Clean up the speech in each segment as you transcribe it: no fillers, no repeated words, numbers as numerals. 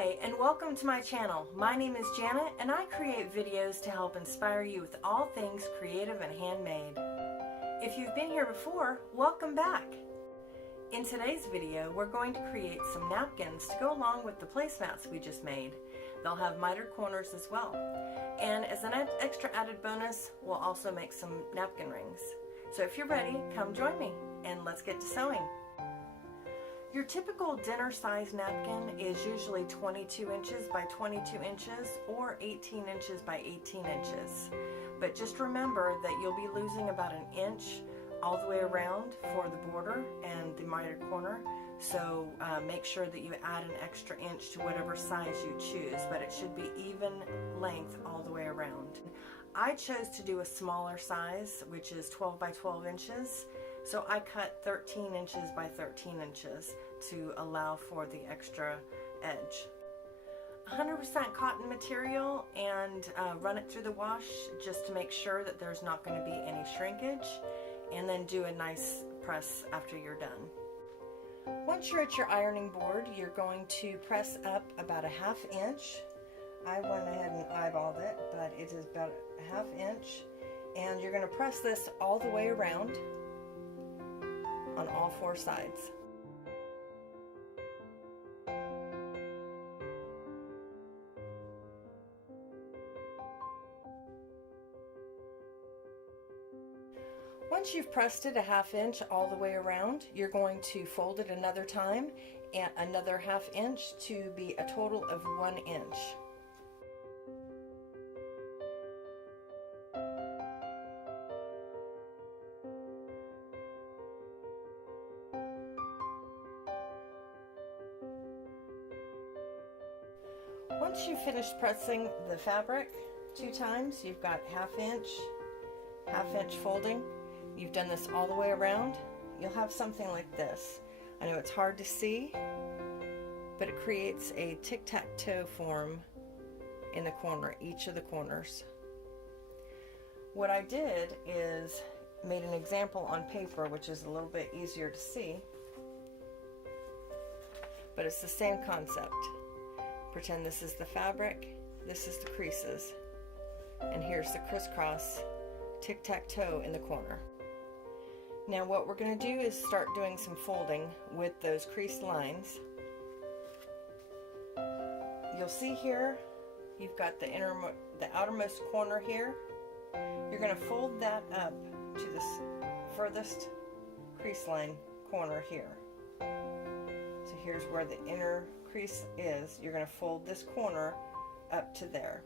Hi, and welcome to my channel. My name is Janet, and I create videos to help inspire you with all things creative and handmade. If you've been here before, welcome back. In today's video, we're going to create some napkins to go along with the placemats we just made. They'll have mitered corners as well. And as an extra added bonus, we'll also make some napkin rings. So if you're ready, come join me, and let's get to sewing. Your typical dinner size napkin is usually 22 inches by 22 inches or 18 inches by 18 inches. But just remember that you'll be losing about an inch all the way around for the border and the mitered corner. So make sure that you add an extra inch to whatever size you choose, but it should be even length all the way around. I chose to do a smaller size, which is 12 by 12 inches. So I cut 13 inches by 13 inches to allow for the extra edge. 100% cotton material, and run it through the wash just to make sure that there's not going to be any shrinkage, and then do a nice press after you're done. Once you're at your ironing board, you're going to press up about a ½ inch. I went ahead and eyeballed it, but it is about a ½ inch, and you're going to press this all the way around on all four sides. Once you've pressed it a ½ inch all the way around, you're going to fold it another time and another ½ inch to be a total of 1 inch. Once you've finished pressing the fabric 2 times, you've got ½ inch folding. You've done this all the way around. You'll have something like this. I know it's hard to see, but it creates a tic-tac-toe form in the corner, each of the corners. What I did is made an example on paper, which is a little bit easier to see, but it's the same concept. Pretend this is the fabric, this is the creases, and here's the crisscross tic-tac-toe in the corner. Now what we're going to do is start doing some folding with those creased lines. You'll see here you've got the outermost corner here. You're going to fold that up to this furthest crease line corner here. So here's where the inner crease is. You're going to fold this corner up to there.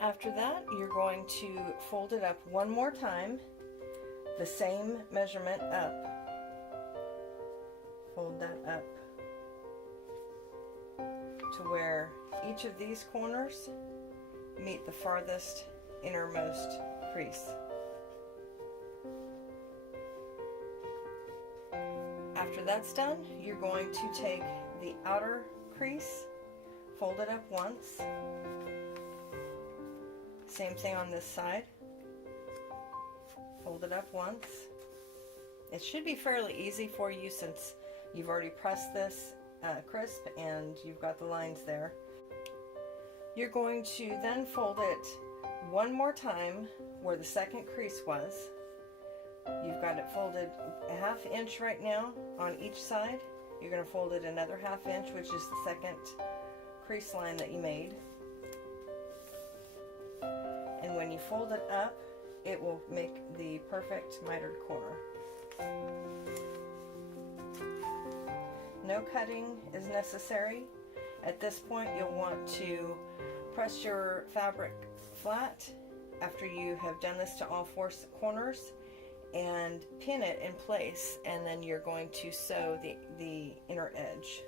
After that, you're going to fold it up one more time, the same measurement up. Fold that up to where each of these corners meet the farthest innermost crease. After that's done, you're going to take the outer crease, fold it up once. Same thing on this side. Fold it up once. It should be fairly easy for you since you've already pressed this crisp and you've got the lines there. You're going to then fold it one more time where the second crease was. You've got it folded a ½ inch right now on each side. You're going to fold it another ½ inch, which is the second crease line that you made. And when you fold it up, it will make the perfect mitered corner. No cutting is necessary. At this point, you'll want to press your fabric flat after you have done this to all four corners and pin it in place, and then you're going to sew the inner edge.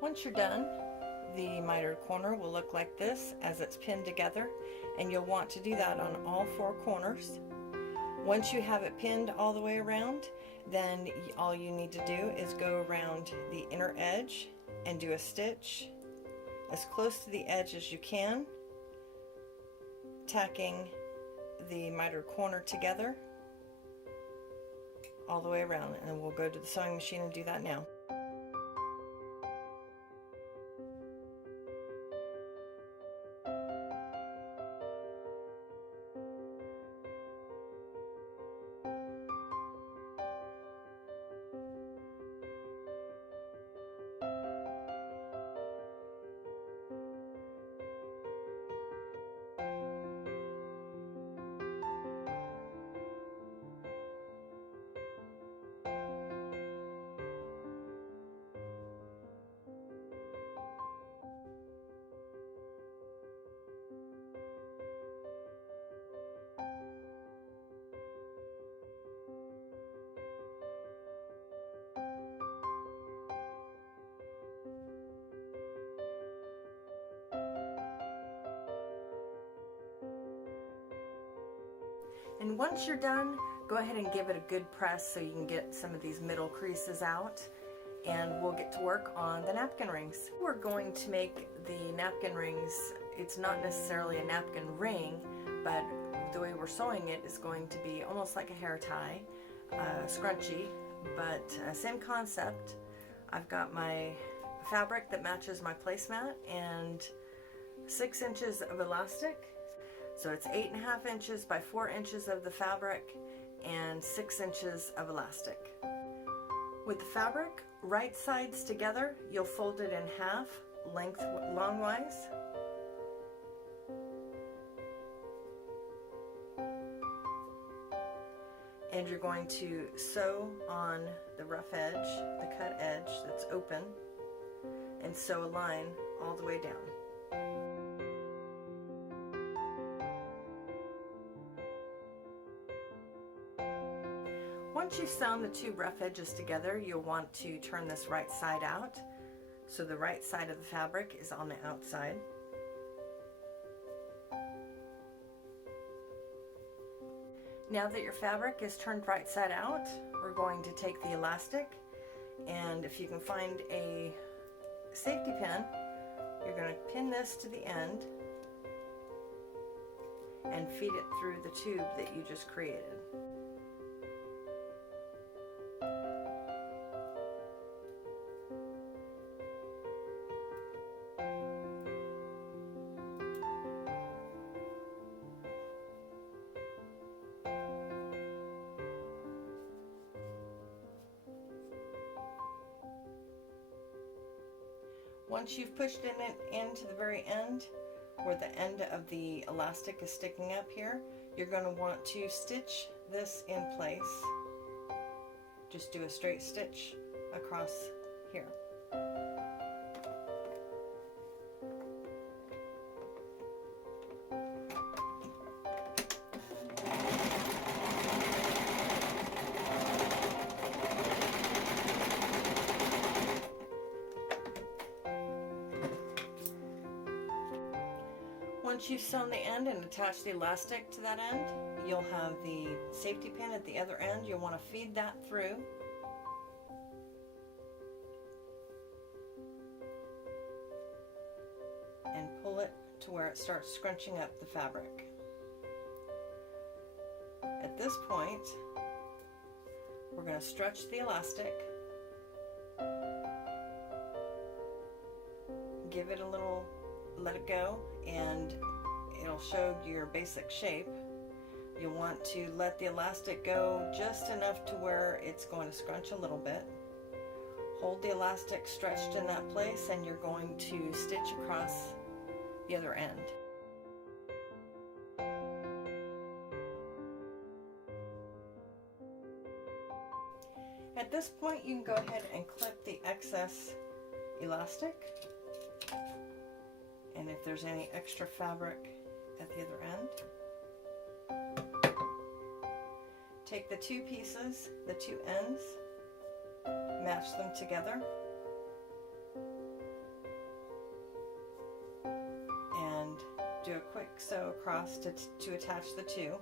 Once you're done, The mitered corner will look like this as it's pinned together, and you'll want to do that on all 4 corners. Once you have it pinned all the way around, then all you need to do is go around the inner edge and do a stitch as close to the edge as you can, tacking the mitered corner together all the way around, and we'll go to the sewing machine and do that now. And once you're done, go ahead and give it a good press so you can get some of these middle creases out, and we'll get to work on the napkin rings. We're going to make the napkin rings. It's not necessarily a napkin ring, but the way we're sewing it is going to be almost like a hair tie, scrunchie, but same concept. I've got my fabric that matches my placemat and 6 inches of elastic. So it's 8.5 inches by 4 inches of the fabric and 6 inches of elastic. With the fabric, right sides together, you'll fold it in half, longwise. And you're going to sew on the rough edge, the cut edge that's open, and sew a line all the way down. Once you've sewn the 2 rough edges together, you'll want to turn this right side out. So the right side of the fabric is on the outside. Now that your fabric is turned right side out, we're going to take the elastic, and if you can find a safety pin, you're going to pin this to the end and feed it through the tube that you just created. Once you've pushed it in to the very end, where the end of the elastic is sticking up here, you're going to want to stitch this in place. Just do a straight stitch across here. Once you've sewn the end and attached the elastic to that end, you'll have the safety pin at the other end. You'll want to feed that through. And pull it to where it starts scrunching up the fabric. At this point, we're going to stretch the elastic, give it a little, let it go, and it'll show your basic shape. You'll want to let the elastic go just enough to where it's going to scrunch a little bit. Hold the elastic stretched in that place, and you're going to stitch across the other end. At this point, you can go ahead and clip the excess elastic. And if there's any extra fabric at the other end, take the 2 pieces, the 2 ends, match them together, across to attach the two.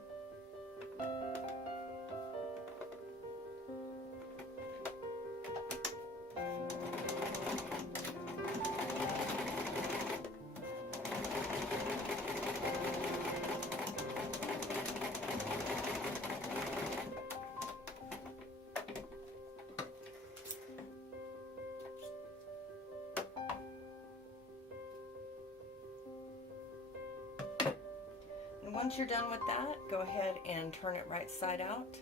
And once you're done with that, go ahead and turn it right side out.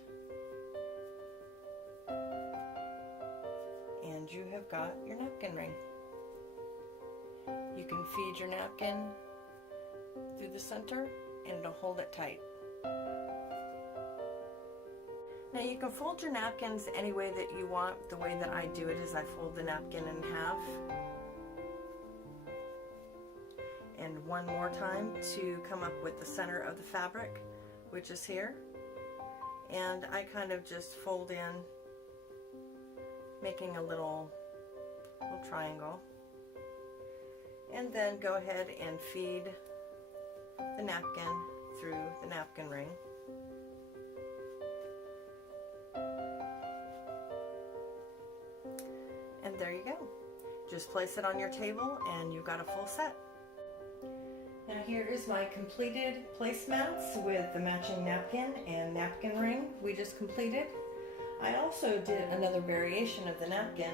And you have got your napkin ring. You can feed your napkin through the center and it'll hold it tight. Now you can fold your napkins any way that you want. The way that I do it is I fold the napkin in half. And one more time to come up with the center of the fabric, which is here. And I kind of just fold in, making a little triangle. And then go ahead and feed the napkin through the napkin ring. And there you go. Just place it on your table and you've got a full set. Now here is my completed placemats with the matching napkin and napkin ring we just completed. I also did another variation of the napkin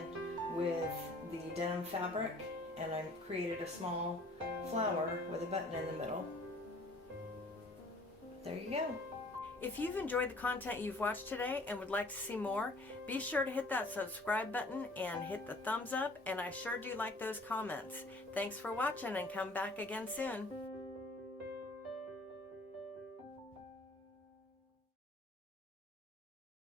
with the denim fabric, and I created a small flower with a button in the middle. There you go. If you've enjoyed the content you've watched today and would like to see more, be sure to hit that subscribe button and hit the thumbs up, and I sure do like those comments. Thanks for watching and come back again soon.